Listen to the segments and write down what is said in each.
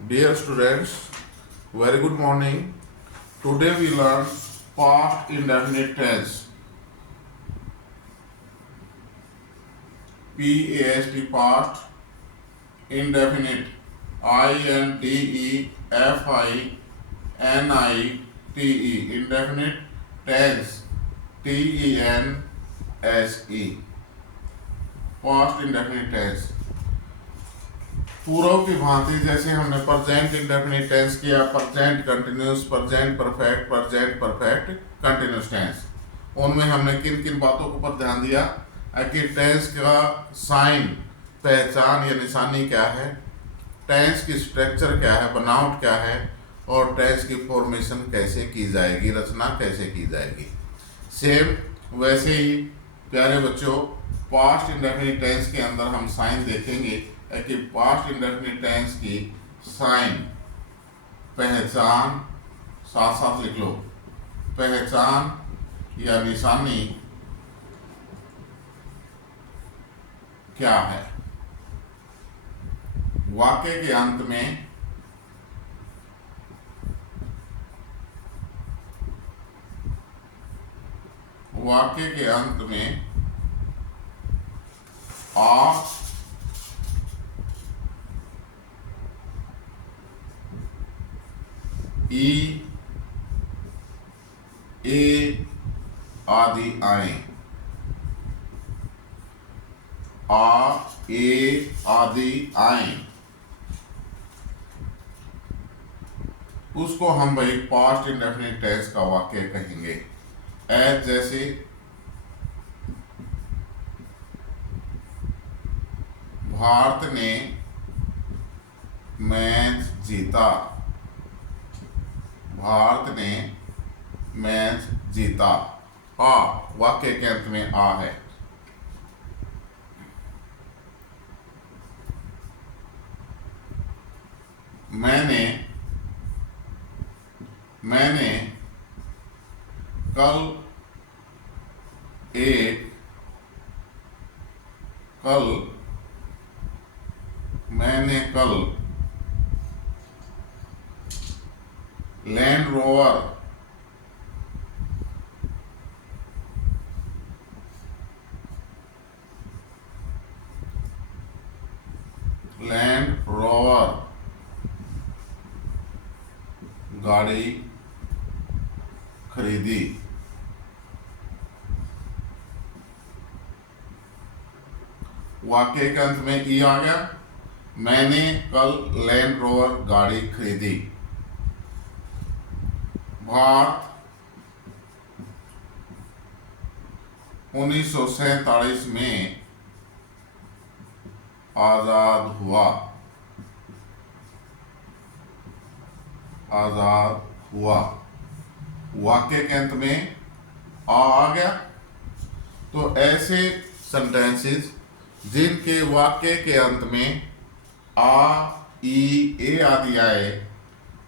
Dear students, very good morning. Today we learn past indefinite tense. PAST past indefinite. INDEFINITE indefinite tense. TENSE past indefinite tense. पूर्व की भांति जैसे हमने present indefinite tense किया, present continuous, present perfect, present perfect continuous tense, उनमें हमने किन किन बातों के ऊपर ध्यान दिया कि टेंस का साइन, पहचान या निशानी क्या है, टेंस की स्ट्रक्चर क्या है, बनावट क्या है, और टेंस की फॉर्मेशन कैसे की जाएगी, रचना कैसे की जाएगी। सेम वैसे ही प्यारे बच्चों, पास्ट इंडेफिनिट टेंस के अंदर हम साइन देखेंगे कि पास्ट इंडेफिनिट टेंस की साइन, पहचान, साथ साथ लिख लो, पहचान या निशानी क्या है। वाक्य के अंत में आ, ई, ए आदि आए, आ, ए आदि आए, उसको हम भाई पास्ट इंडेफिनिट टेंस का वाक्य कहेंगे। एज जैसे भारत ने मैच जीता, भारत ने मैच जीता, आ वाक्य के अंत में आ है। मैंने कल लैंड रोवर गाड़ी खरीदी। वाक्य के अंत में ई आ गया, मैंने कल लैंड रोवर गाड़ी खरीदी। भारत 1947 में आजाद हुआ, वाक्य के अंत में आ गया। तो ऐसे सेंटेंसेस जिनके वाक्य के अंत में आ, ई, ए आदि आए,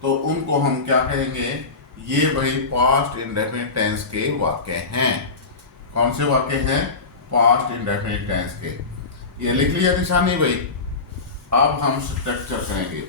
तो उनको हम क्या कहेंगे, ये भाई पास्ट इंडेफिनिट टेंस के वाक्य हैं। कौन से वाक्य हैं? पास्ट इंडेफिनिट टेंस के। ये लिख लिया निशानी भाई। अब हम स्ट्रक्चर करेंगे।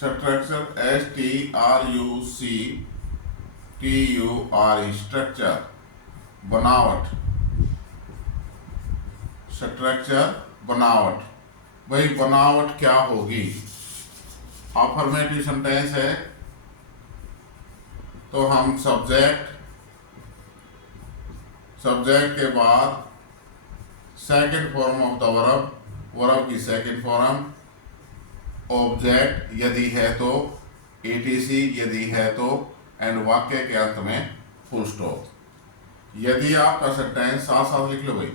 स्ट्रक्चर STRUCTURE स्ट्रक्चर, बनावट, स्ट्रक्चर बनावट। भाई बनावट क्या होगी? अफर्मेटिव सेंटेंस है तो हम सब्जेक्ट के बाद second form of the verb की सेकंड फॉर्म, ऑब्जेक्ट यदि है तो, etc यदि है तो, एंड वाक्य के अंत में फुल स्टॉप। यदि आपका सेंटेंस, साथ साथ लिख लो भाई,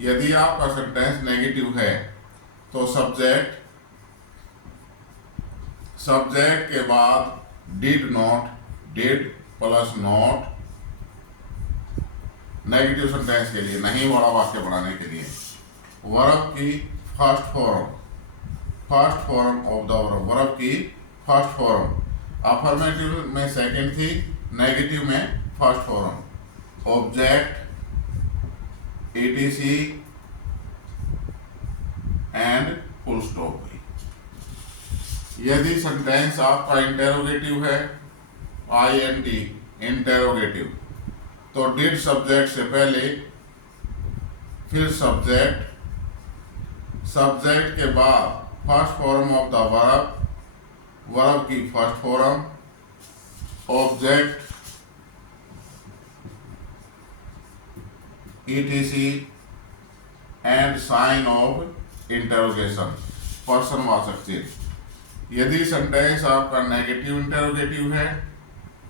यदि आपका सेंटेंस नेगेटिव है तो सब्जेक्ट के बाद did not, did plus not, negative sentence के लिए, नहीं वाला वाक्य बनाने के लिए। वर्ब की first form of the verb, verb की फर्स्ट फॉर्म, अफर्मेटिव में सेकंड थी, नेगेटिव में first form, object etc and full stop हुई। यदि सेंटेंस आपका इंटेरोगेटिव है, INT इंटेरोगेटिव, तो डिड सब्जेक्ट से पहले, फिर सब्जेक्ट, सब्जेक्ट के बाद first form of the verb, verb की first form, object etc and sign of interrogation, पर्सनवाचक चिन्ह। यदि सेंटेंस आपका नेगेटिव इंटेरोगेटिव है,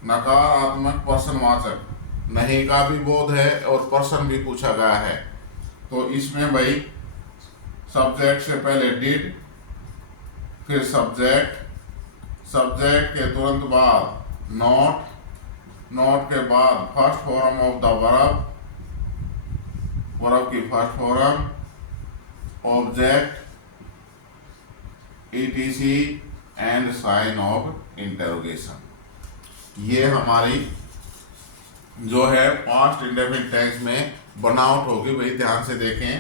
नकारात्मक पर्सनवाचक, नहीं का भी बोध है और पर्सन भी पूछा गया है, तो इसमें भाई सब्जेक्ट से पहले डिड, फिर सब्जेक्ट, सब्जेक्ट के तुरंत बाद नॉट, नॉट के बाद first form of the verb, verb की first form, object etc and sign of interrogation. ये हमारी जो है पास्ट इंडेफिनिट टेंस में बनावट होगी। भाई ध्यान से देखें,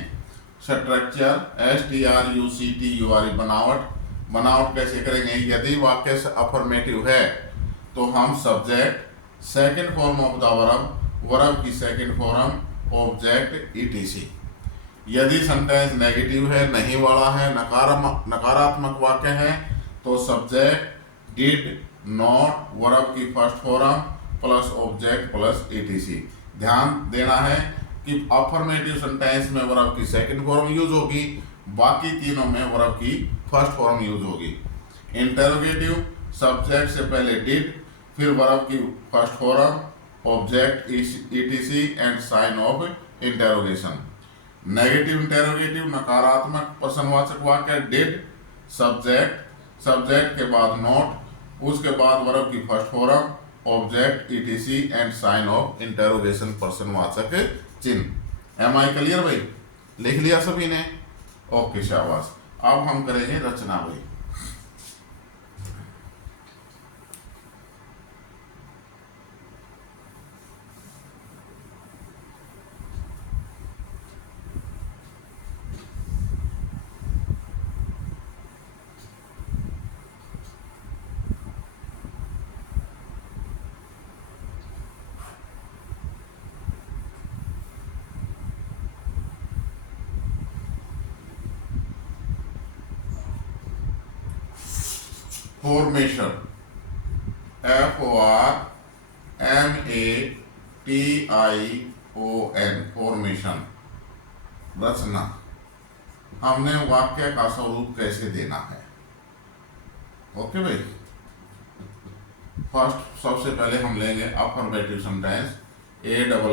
स्ट्रक्चर STRUCTURE बनावट, बनावट कैसे करेंगे? यदि वाक्य अफर्मेटिव है तो हम subject, second form of the verb, verb की सेकंड फॉर्म, ऑब्जेक्ट etc। यदि सेंटेंस नेगेटिव है, नहीं वाला है, नकारात्मक वाक्य है, तो सब्जेक्ट, डिड, नॉट, वर्ब की first form plus object plus etc। ध्यान देना है कि अफर्मेटिव सेंटेंस में वर्ब की सेकंड फॉर्म यूज होगी, बाकी तीनों में वर्ब की फर्स्ट फॉर्म यूज होगी। इंटेरोगेटिव, सब्जेक्ट से पहले डिड, फिर वर्ब की first form, object etc and sign of interrogation. Negative interrogative, नकारात्मक प्रश्नवाचक वाक्य, डिड, सब्जेक्ट, सब्जेक्ट के बाद नॉट, उसके बाद वर्ब की first form, object etc and sign of interrogation, प्रश्नवाचक चिन्ह। एम आई क्लियर भाई? लिख लिया सभी ने? ओके शाबाश। अब हम करेंगे रचना भाई। फॉर्मेशन, FORMATION, फॉर्मेशन, रचना। हमने वाक्य का स्वरूप कैसे देना है? ओके भाई, फर्स्ट सबसे पहले हम लेंगे affirmative sentence, AFFIRMATIVE,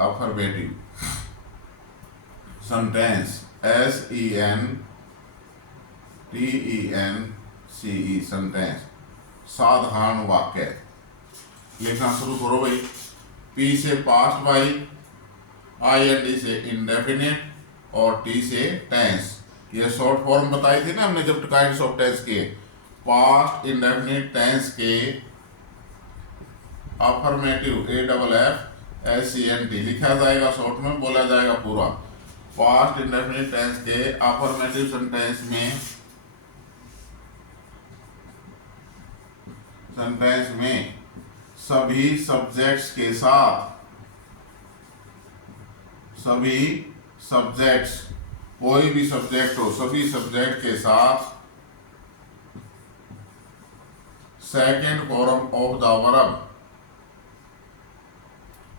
affirmative sentence, SENTENCE, sentence, साधारण वाक्य। लिखना शुरू करो भाई। P से पास्ट भाई, IND से इंडेफिनिट और T से टेंस। ये शॉर्ट फॉर्म बताई थी ना हमने जब काइंड्स ऑफ टेंस के। पास्ट इंडेफिनिट टेंस के अफर्मेटिव AFFSENT लिखा जाएगा, शॉर्ट में बोला जाएगा पूरा। पास्ट इंडेफिनिट टेंस के अफर्मेटिव सेंटेंस में सभी सब्जेक्ट्स के साथ, सभी सब्जेक्ट्स, कोई भी सब्जेक्ट हो, सभी सब्जेक्ट के साथ second form of the verb,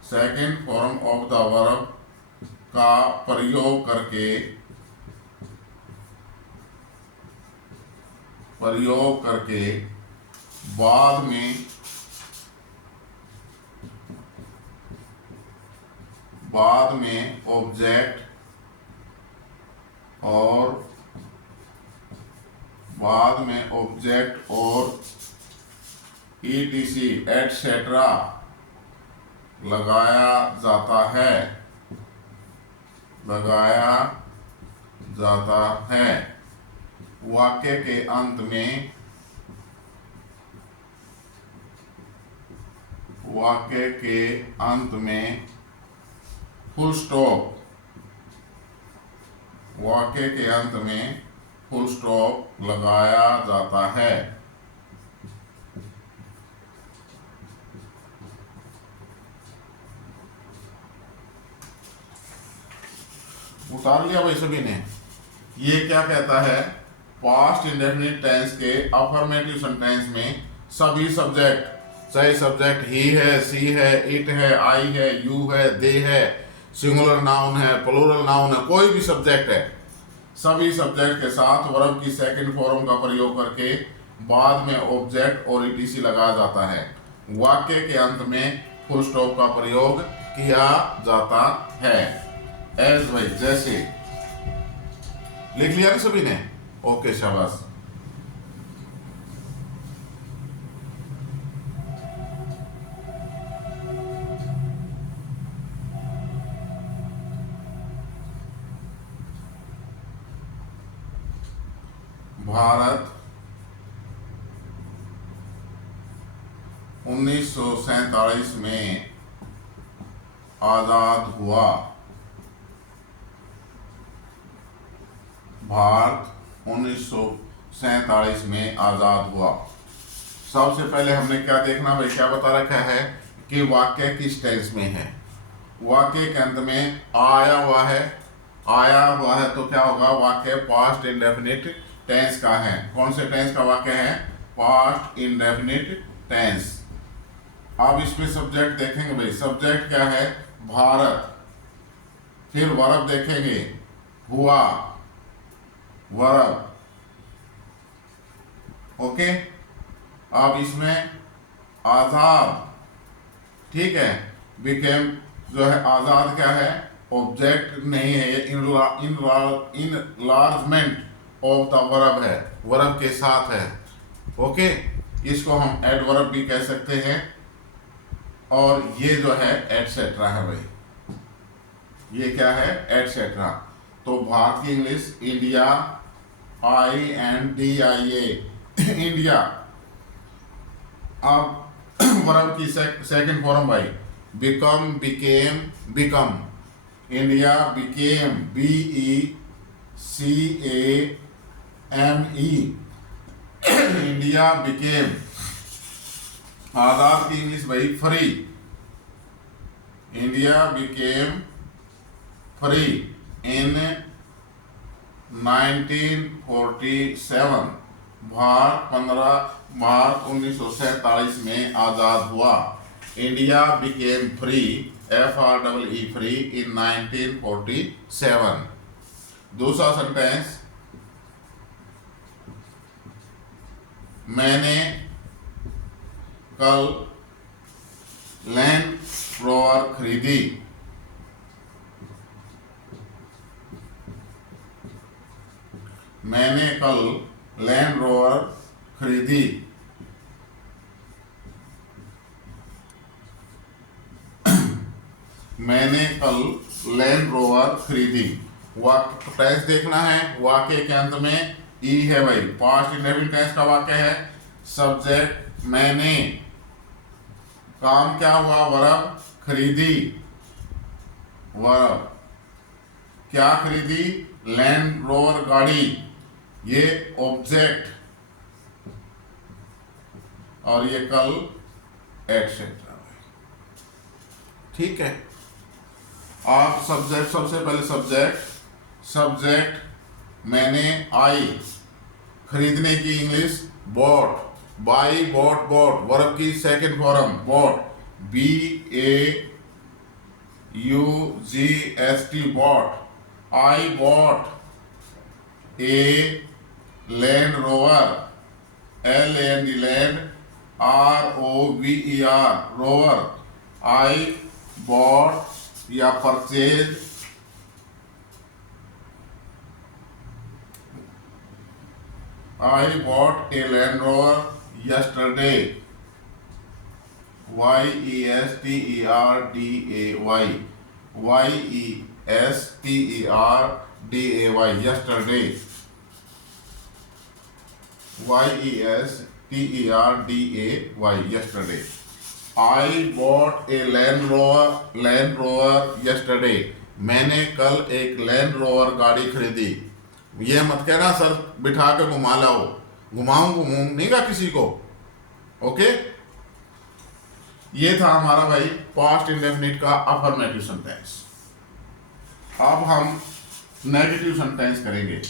second form of the verb का प्रयोग करके बाद में ऑब्जेक्ट और etc एटसेट्रा लगाया जाता है, लगाया जाता है। वाक्य के अंत में, वाक्य के अंत में फुल स्टॉप, वाक्य के अंत में फुल स्टॉप लगाया जाता है। उतार लिया भाई सभी ने। ये क्या कहता है, पास्ट इंडेफिनिट टेंस के अफर्मेटिव सेंटेंस में सभी सब्जेक्ट, चाहे सब्जेक्ट ही है, सी है, इट है, आई है, यू है, दे है, सिंगुलर नाउन है, प्लूरल नाउन है, कोई भी सब्जेक्ट है, सभी सब्जेक्ट के साथ वर्ब की सेकंड फॉर्म का प्रयोग करके बाद में ऑब्जेक्ट और ईटीसी लगाया जाता है। वाक्य के अंत में फुल स्टॉप का प्रयोग किया जाता है। एज भाई जैसे, लिख लिया सभी ने? ओके शाबाश। भारत 1947 में आजाद हुआ। भारत 1947 में आजाद हुआ। सबसे पहले हमने क्या देखना भाई, क्या बता रखा है कि वाक्य किस टेंस में है। वाक्य के अंत में आया हुआ है, आया हुआ है तो क्या होगा, वाक्य पास्ट इंडेफिनिट टेंस का है। कौन से टेंस का वाक्य है? Past indefinite tense. अब इसमें सब्जेक्ट देखेंगे भाई, सब्जेक्ट क्या है? भारत। फिर वर्ब देखेंगे, हुआ, वर्ब। ओके, अब इसमें आजाद, ठीक है, बिकेम जो है आजाद क्या है? ऑब्जेक्ट नहीं है, ये इनलार्जमेंट ऑफ द वर्ब है, वर्ब के साथ है। ओके, इसको हम एडवर्ब भी कह सकते हैं। और ये जो है एटसेट्रा है भाई, ये क्या है? एटसेट्रा। तो भारत की इंग्लिश इंडिया, INDIA, इंडिया। अब वर्ब की सेकंड फॉर्म भाई, become, became, become. India became, BECAME, India became. आजाद की इंग्लिश भाई free, India became free in 1947। भारत 1947 में आजाद हुआ। India became free, FREE free in 1947। दूसरा सेंटेंस, मैंने कल लैंड रोवर खरीदी। मैंने कल लैंड रोवर खरीदी। मैंने कल लैंड रोवर खरीदी। वाक्य टेंस देखना है, वाक्य के अंत में ई है भाई, पास्ट इंडेफिनिट टेंस का वाक्य है। सब्जेक्ट मैंने, काम क्या हुआ? वर्ब खरीदी, वर्ब क्या खरीदी? लैंड रोवर गाड़ी, ये ऑब्जेक्ट, और ये कल एटसेट्रा। ठीक है। आप सब्जेक्ट, सबसे पहले सब्जेक्ट मैंने, आई, खरीदने की English bought, buy, bought, bought. Verb की second form bought, BAUGST, bought. I bought a Land Rover, LAND land, ROVER rover. I bought या purchase, I bought a Land Rover yesterday. YESTERDAY, YESTERDAY, yesterday, YESTERDAY, yesterday. I bought a Land Rover yesterday. मैंने कल एक Land rover गाड़ी खरीदी। ये मत कहना sir बिठा के घुमा लाओ, घुमाऊंगा किसी को। ओके, ये था हमारा भाई पास्ट इंडेफिनिट का अफर्मेटिव सेंटेंस। अब हम नेगेटिव सेंटेंस करेंगे।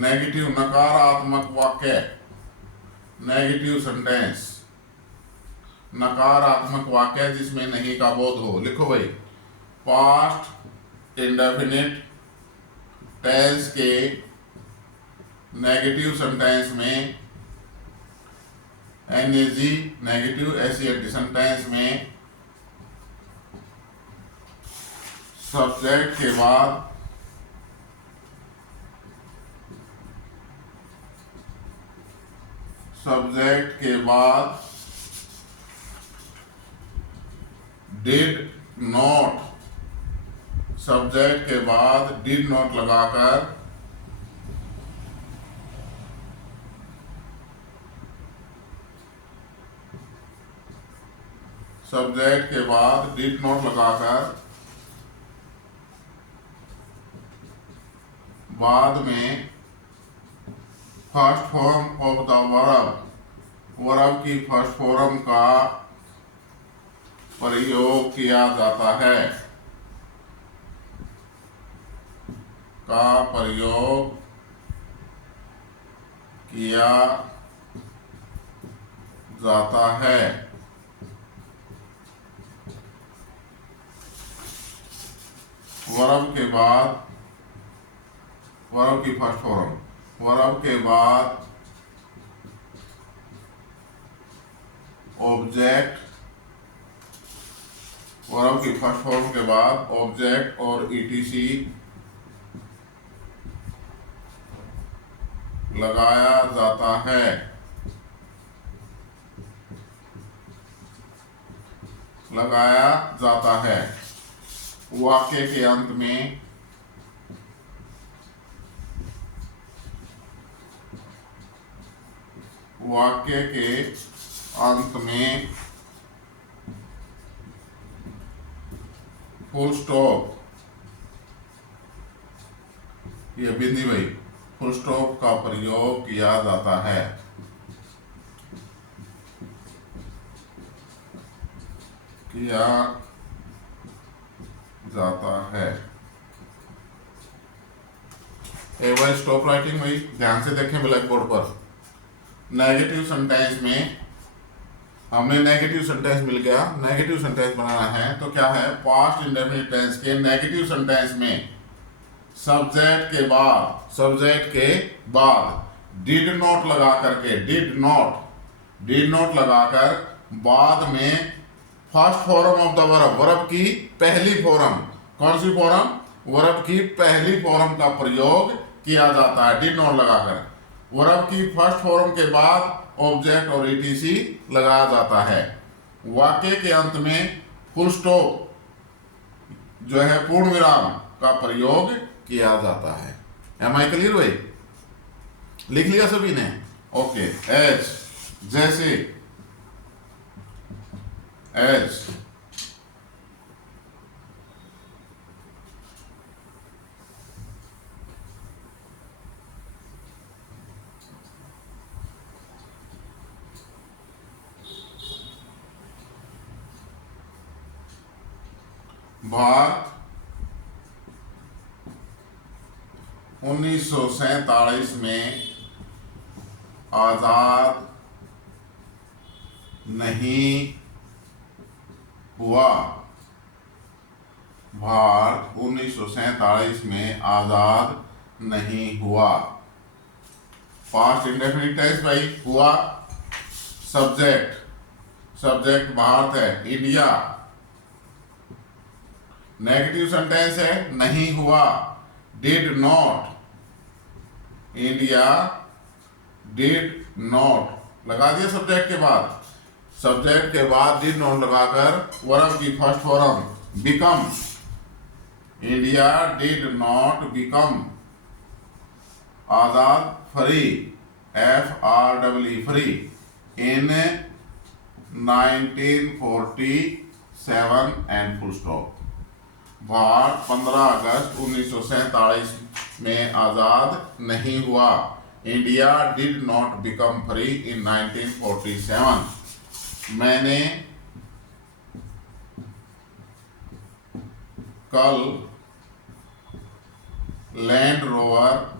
नेगेटिव नकारात्मक वाक्य, नेगेटिव सेंटेंस, नकारात्मक वाक्य जिसमें नहीं का बोध हो। लिखो भाई, पास्ट इंडेफिनिट टेंस के नेगेटिव सेंटेंस में एनएजी नेगेटिव एसईएनटी सेंटेंस में सब्जेक्ट के बाद सब्जेक्ट के बाद डिड नॉट लगाकर बाद में first form of the verb की फर्स्ट फॉर्म का प्रयोग किया जाता है, वर्ब के बाद वर्ब की फर्स्ट फॉर्म, वर्ब के बाद ऑब्जेक्ट, वर्ब की फर्स्ट फॉर्म के बाद ऑब्जेक्ट और ईटीसी लगाया जाता है। वाक्य के अंत में फुल स्टॉप, ये बिंदी भाई, फुल स्टॉप का प्रयोग किया जाता है। एक बार स्टॉप राइटिंग भाई ध्यान से देखें ब्लैक बोर्ड पर। नेगेटिव सेंटेंस में हमने नेगेटिव सेंटेंस मिल गया, नेगेटिव सेंटेंस बनाना है तो क्या है, पास्ट इंडेफिनिट टेंस के नेगेटिव सेंटेंस में सब्जेक्ट के बाद डिड नॉट लगा करके, डिड नॉट लगाकर बाद में first form of the verb की पहली फॉर्म, कौन सी फॉर्म, वर्ब की पहली फॉर्म का प्रयोग किया जाता है। डिड नॉट लगाकर वर्ब की फर्स्ट फॉर्म के बाद ऑब्जेक्ट और ईटीसी लगाया जाता है। वाक्य के अंत में फुल स्टॉप जो है पूर्ण विराम का प्रयोग किया जाता है। एम आई क्लियर भाई? लिख लिया सभी ने? ओके। एज, जैसे, एज, भारत 1947 में आजाद नहीं हुआ। भारत 1947 में आजाद नहीं हुआ। पास्ट इंडेफिनिट टेंस भाई हुआ, सब्जेक्ट भारत है, इंडिया। नेगेटिव सेंटेंस है नहीं हुआ, did not, India did not लगा दिया सब्जेक्ट के बाद। सब्जेक्ट के बाद डिड नॉट लगाकर वर्ब की first form become, India did not become Azad free, FREE free in 1947 and full stop. Bharat 15 अगस्त 1947 में आजाद नहीं हुआ। India did not become free in 1947। मैंने कल लैंड रोवर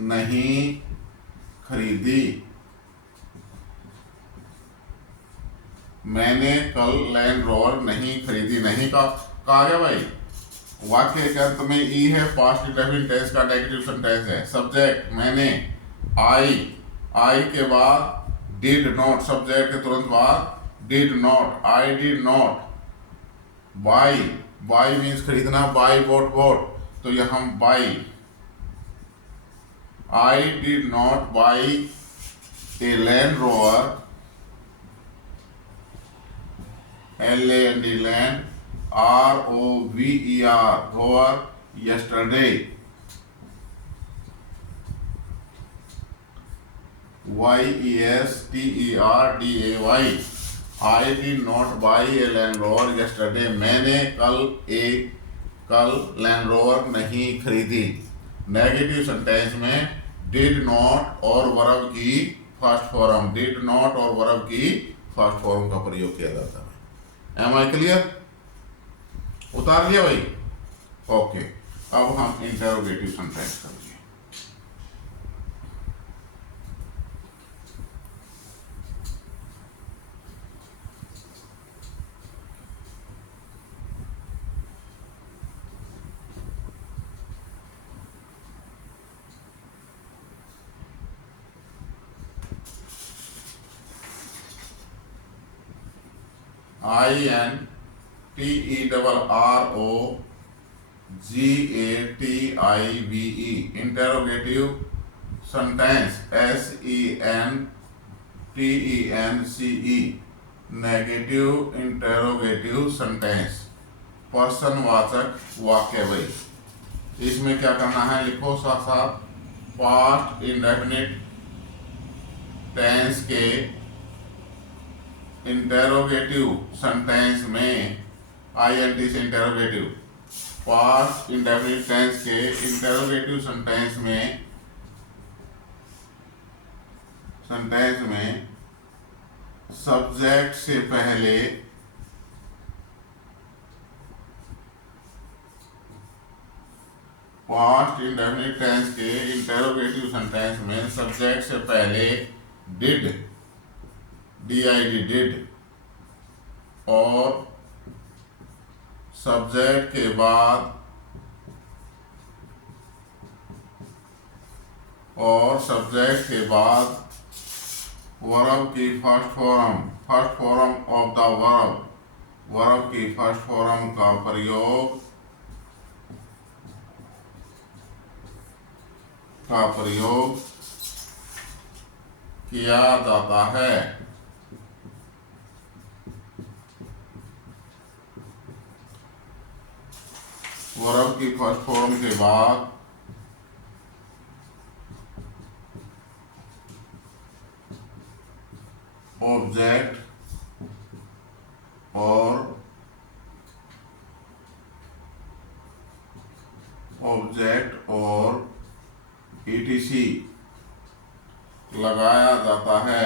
नहीं खरीदी। मैंने कल लैंड रोवर नहीं खरीदी। नहीं का कहा गया भाई। वाक्य के अंत में ई है, पास्ट इंडेफिनिट टेंस का नेगेटिव सेंटेंस है। सब्जेक्ट मैंने, आई के बाद डिड नॉट, सब्जेक्ट के तुरंत बाद did not, I did not. By means खरीदना, बाई बोट, तो यहाँ by, I did not by a Land Rover, LAND land, ROVER rover yesterday, YESTERDAY I did not buy a Land Rover yesterday। मैंने कल land Rover नहीं खरीदी। Negative sentence में did not और verb की first form, did not और verb की first form का प्रयोग किया जाता है। Am I clear? उतार लिया भाई? ओके, अब हम इंटरोगेटिव सेंटेंस करेंगे। INTERROGATIVE interrogative sentence, SENTENCE negative interrogative sentence, पर्सनवाचक वाक्य भाई। इसमें क्या करना है, लिखो साथ साथ। पास्ट इंडेफिनिट टेंस के इंटेरोगेटिव सेंटेंस में, INT से इंटेरोगेटिव, पास्ट इंडेफिनिट टेंस के इंटेरोगेटिव सेंटेंस में सब्जेक्ट से पहले पास्ट इंडेफिनिट टेंस के इंटेरोगेटिव सेंटेंस में सब्जेक्ट से पहले डिड, DID डिड, और सब्जेक्ट के बाद वर्ब की first form of the verb की फर्स्ट फॉर्म का प्रयोग किया जाता है। वर्ब की फर्स्ट फॉर्म के बाद ऑब्जेक्ट और ETC लगाया जाता है।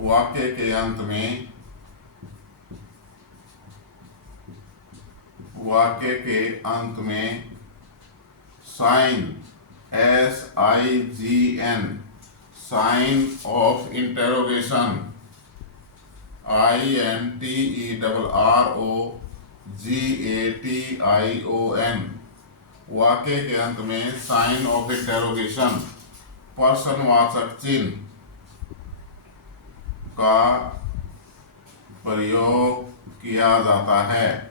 वाक्य के अंत में sign SIGN, sign of interrogation, INTERROGATION, वाक्य के अंत में साइन ऑफ इंटेरोगेशन प्रश्नवाचक चिन्ह का प्रयोग किया जाता है,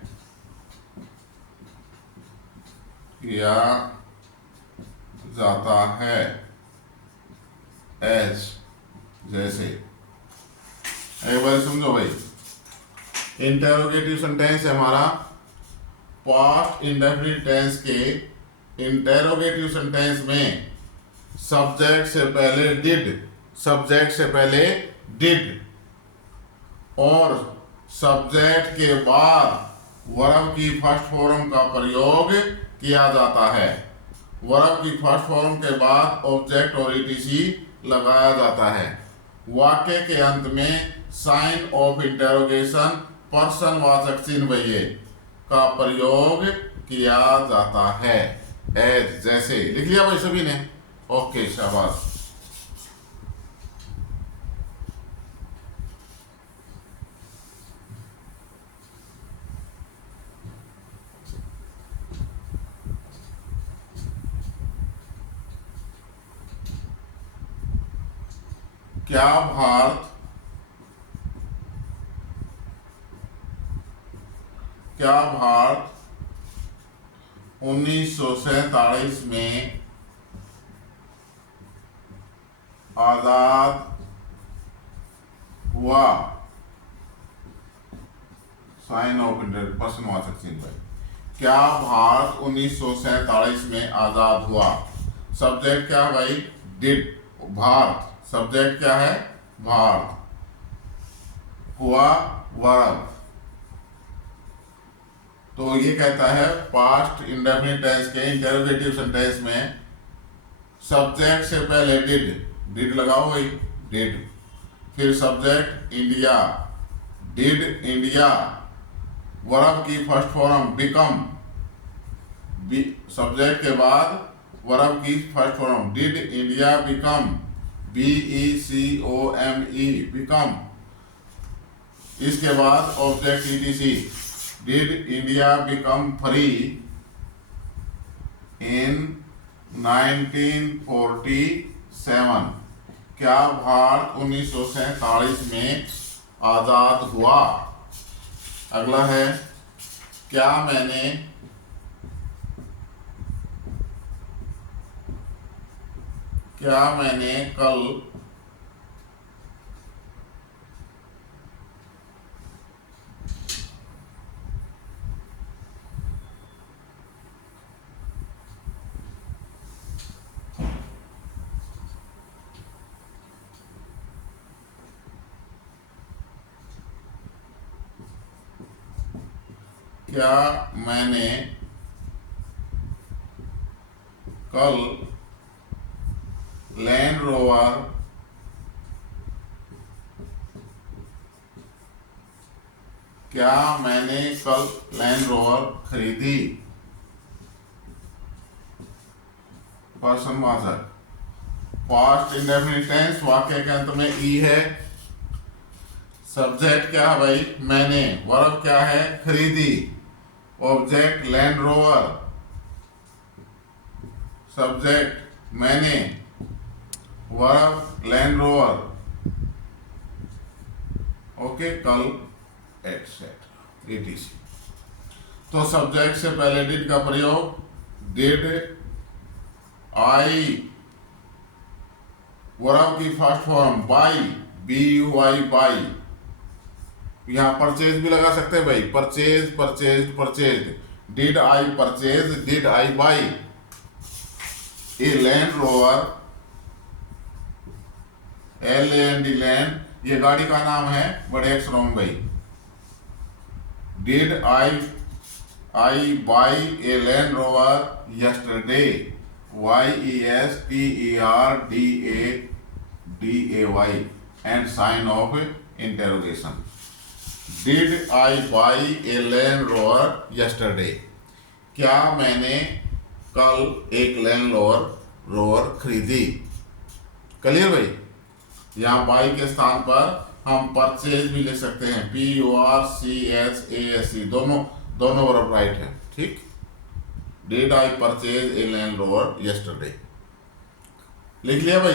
एज, जैसे। एक बार समझो भाई, इंटेरोगेटिव सेंटेंस है हमारा पास्ट इंडेफिनिट टेंस के इंटेरोगेटिव सेंटेंस में सब्जेक्ट से पहले डिड और सब्जेक्ट के बाद वर्ब की फर्स्ट फॉर्म का प्रयोग किया जाता है। वर्ब की फर्स्ट फॉर्म के बाद ऑब्जेक्ट और ईटीसी लगाया जाता है। वाक्य के अंत में साइन ऑफ इंटेरोगेशन प्रश्नवाचक चिन्ह वही का प्रयोग किया जाता है, एज, जैसे। लिख लिया भाई सभी ने? ओके, शाबाश। क्या भारत 1947 में आजाद हुआ? साइन ऑफ प्रश्नवाचक चिन्ह भाई। क्या भारत 1947 में आजाद हुआ? सब्जेक्ट क्या है भाई? डिड, भारत। सब्जेक्ट क्या है? भारत। हुआ वर्ब। तो ये कहता है पास्ट इंडेफिनिट टेंस के इंटेरोगेटिव सेंटेंस में सब्जेक्ट से पहले डिड लगाओ भाई, डिड। फिर subject India, did India. Verb की फर्स्ट फॉर्म बिकम, सब्जेक्ट के बाद वर्ब की first form did India become, BECOME, become. इसके बाद object ETC, did India become free in 1947? क्या भारत 1947 में आजाद हुआ? अगला है, क्या मैंने कल लैंड रोवर खरीदी? प्रश्नवाचक। पास्ट इंडेफिनिट टेंस, वाक्य के अंत में ई है। सब्जेक्ट क्या है भाई? मैंने। वर्ब क्या है? खरीदी। ऑब्जेक्ट लैंड रोवर, सब्जेक्ट मैंने, वर्ब लैंड रोवर। ओके, कल एटसेट्रा ETC। तो सब्जेक्ट से पहले डिड का प्रयोग, डिड आई। वर्ब की first form by, BUY, by. यहाँ परचेज भी लगा सकते हैं भाई, purchase, purchase. Did I purchase, did I buy a Land Rover, LAND, land, ये गाड़ी का नाम है बड़े अक्षरों में भाई। Did I buy a Land Rover yesterday, YESTERDAY, and sign of interrogation. Did I buy a Land Rover yesterday? क्या मैंने कल एक लैंड रोवर रोवर खरीदी। क्लियर भाई। यहाँ बाई के स्थान पर हम परचेज भी ले सकते हैं, PURCHASE, दोनों वर्ब राइट है। ठीक। Did I purchase a Land Rover yesterday, लिख लिया भाई।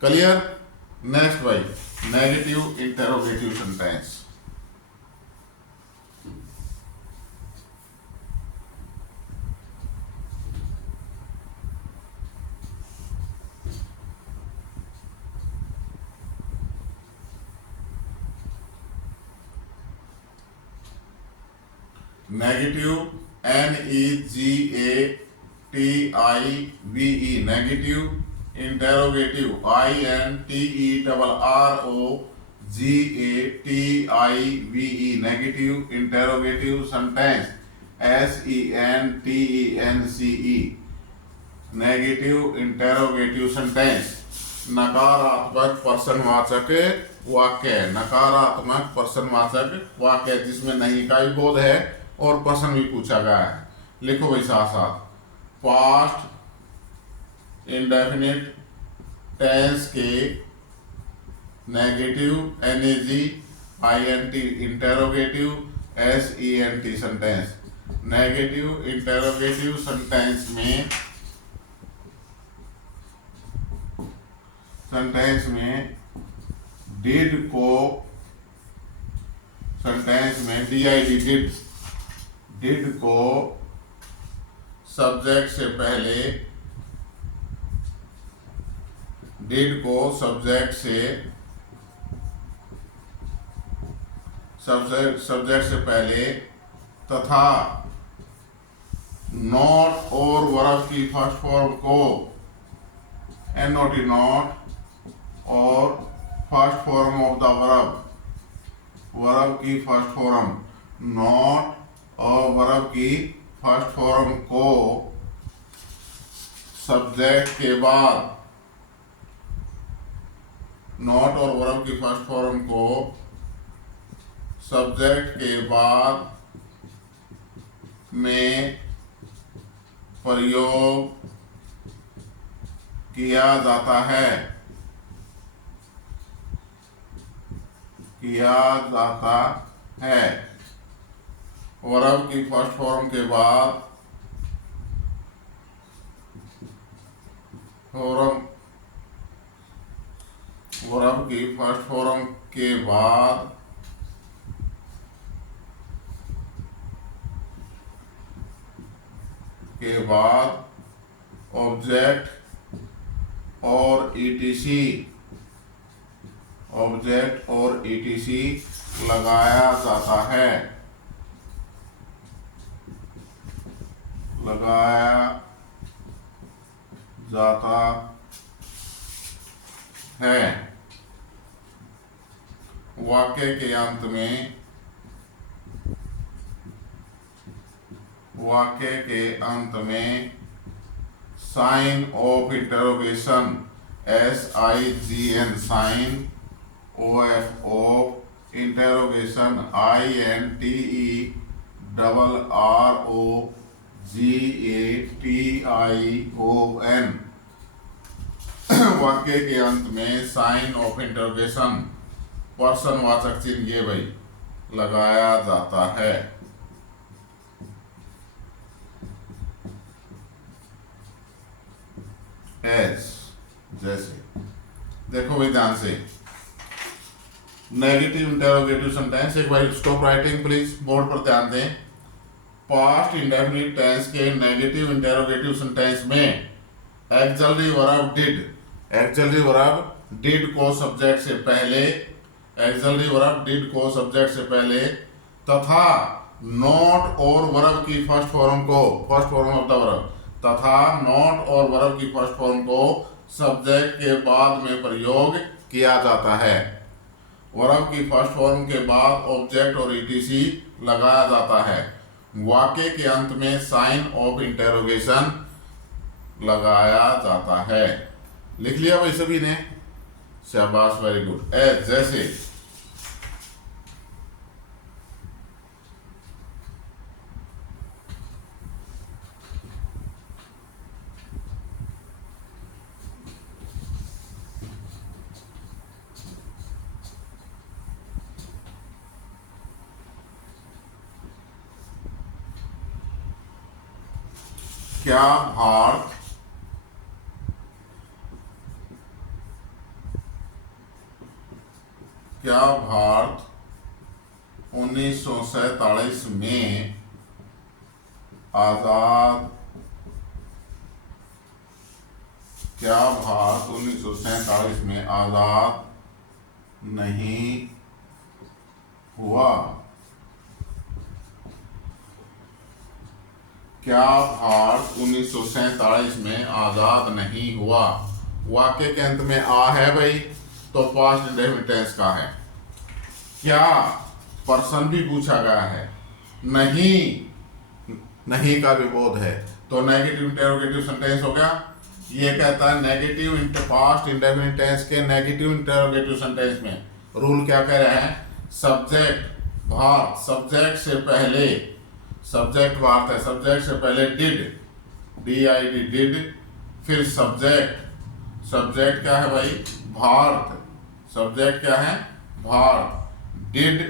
क्लियर। नेक्स्ट भाई, negative interrogative sentence. Negative, NEGATIVE, negative. Interrogative, INTERROGATIVE, negative interrogative sentence, SENTENCE, negative interrogative sentence. नकारात्मक प्रश्नवाचक वाक्य, नकारात्मक प्रश्नवाचक वाक्य जिसमें नहीं का भी बोध है और प्रश्न भी पूछा गया है। लिखो भाई साथ साथ। पास्ट इंडेफिनिट टेंस के negative, NEGINT interrogative, SENT sentence. Negative interrogative sentence में डिड को, सेंटेंस में DID, डिड को सब्जेक्ट से पहले, डिड को सब्जेक्ट से पहले तथा नॉट और वर्ब की फर्स्ट फॉर्म को, NOT, नॉट और first form of the verb की फर्स्ट फॉर्म, नॉट और वर्ब की फर्स्ट फॉर्म को सब्जेक्ट के बाद, नॉट और वर्ब की फर्स्ट फॉर्म को सब्जेक्ट के बाद में प्रयोग किया जाता है, वर्ब की फर्स्ट फॉर्म के बाद, वर्ब की फर्स्ट फॉर्म के बाद ऑब्जेक्ट और ETC लगाया जाता है, वाक्य के अंत में sign of interrogation, SIGN, sign, OF of interrogation, INTERROGATION, वाक्य के अंत में साइन ऑफ इंटरोगेशन, प्रश्नवाचक चिन्ह ये भाई लगाया जाता है। एज, जैसे देखो भाई ध्यान से, नेगेटिव इंटरोगेटिव सेंटेंस। एक बार स्टॉप राइटिंग प्लीज, बोर्ड पर ध्यान दें। पास्ट इंडेफिनिट टेंस के नेगेटिव इंटरोगेटिव सेंटेंस में एक्सिलरी वर्ब डिड को सब्जेक्ट से पहले, तथा नॉट और वर्ब की first form of the verb, तथा नॉट और वर्ब की फर्स्ट फॉर्म को सब्जेक्ट के बाद में प्रयोग किया जाता है। वर्ब की फर्स्ट फॉर्म के बाद ऑब्जेक्ट और ETC लगाया जाता है। वाक्य के अंत में साइन ऑफ इंटरोगेशन लगाया जाता है। लिख लिया भाई सभी ने? शाबाश, वेरी गुड। एज, जैसे। क्या भारत क्या भारत 1947 में आजाद क्या भारत 1947 में आजाद नहीं हुआ? क्या भारत 1947 में आजाद नहीं हुआ? वाक्य के अंत में आ है भाई, तो पास्ट इंडेफिनिट टेंस का है। क्या पर्सन भी पूछा गया है, नहीं का विरोध है, तो नेगेटिव इंटेरोगेटिव सेंटेंस हो गया। ये कहता है नेगेटिव पास्ट इंडेफिनिट टेंस के नेगेटिव इंटेरोगेटिव सेंटेंस में रूल क्या कह रहे हैं? सब्जेक्ट भारत, सब्जेक्ट से पहले, सब्जेक्ट भारत है, सब्जेक्ट से पहले DID डिड, फिर सब्जेक्ट क्या है भाई? भारत, सब्जेक्ट क्या है? Bharat, did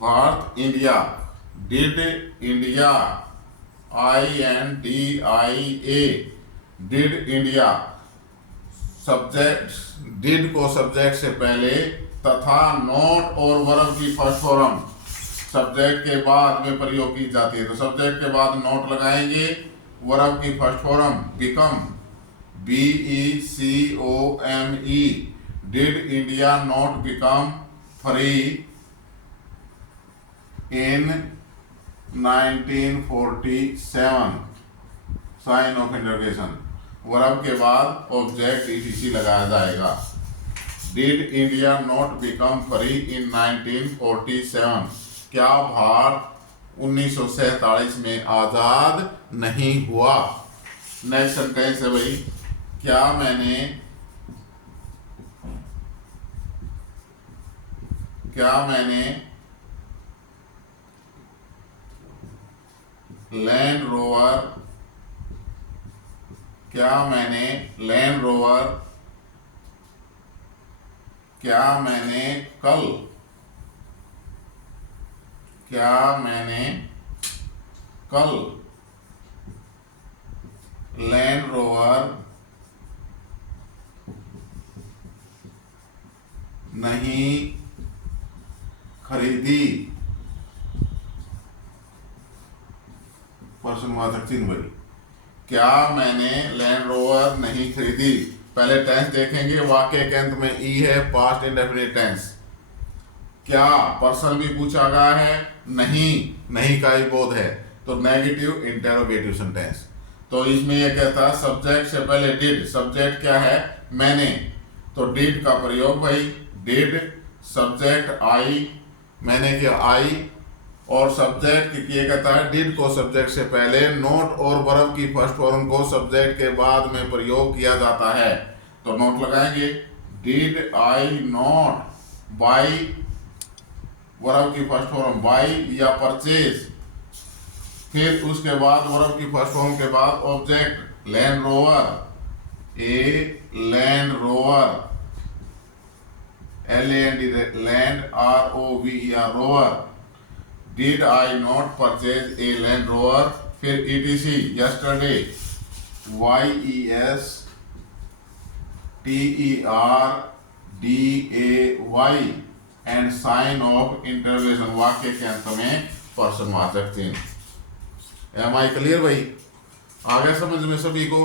Bharat, India, did India, INDIA did India. Subject, did को सब्जेक्ट से पहले तथा नॉट और वर्ब की फर्स्ट फॉर्म सब्जेक्ट के बाद में प्रयोग की जाती है, तो सब्जेक्ट के बाद नॉट लगाएंगे, वर्ब की first form become, BECOME, did India not become free in 1947, sign of interrogation. Verb के बाद ऑब्जेक्ट ETC लगाया जाएगा। Did India not become free in 1947? क्या भारत 1947 में आजाद नहीं हुआ? नेक्स्ट सेंटेंस है भाई, क्या मैंने लैंड रोवर क्या मैंने कल लैंड रोवर नहीं खरीदी? प्रश्नवाचक चिन्ह भाई, क्या मैंने लैंड रोवर नहीं खरीदी? पहले टेंस देखेंगे, वाक्य के अंत में ई है, पास्ट इंडेफिनिट टेंस। क्या पर्सन भी पूछा गया है, नहीं का ही बोध है, तो नेगेटिव इंटेरोगेटिव सेंटेंस। तो इसमें यह कहता है सब्जेक्ट से पहले डिड, सब्जेक्ट क्या है? मैंने, तो डिड का प्रयोग भाई, डिड सब्जेक्ट आई, मैंने किया आई, और सब्जेक्ट ये कहता है डिड को सब्जेक्ट से पहले नोट और वर्ब की फर्स्ट फॉर्म को सब्जेक्ट के बाद में प्रयोग किया जाता है, तो नोट लगाएंगे, did I not buy, verb की फर्स्ट फॉर्म बाई या परचेज, फिर उसके बाद वर्ब की फर्स्ट फॉर्म के बाद object Land Rover, Land Rover, LAND land ROVER Rover, did I not purchase a Land Rover, फिर ETC yesterday, YESTERDAY and sign of interrogation, वाक्य के अंत में प्रश्नवाचक चिन्ह। एम आई क्लियर भाई? आ गया समझ में सभी को?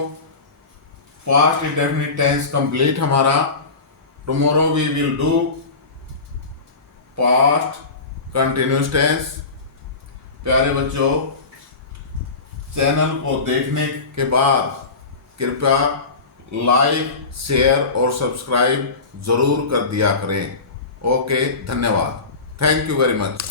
पास्ट इंडेफिनिट टेंस कंप्लीट हमारा। Tomorrow we will do past continuous tense. प्यारे बच्चों, चैनल को देखने के बाद कृपया लाइक, शेयर और सब्सक्राइब जरूर कर दिया करें। ओके, धन्यवाद। Thank you very much.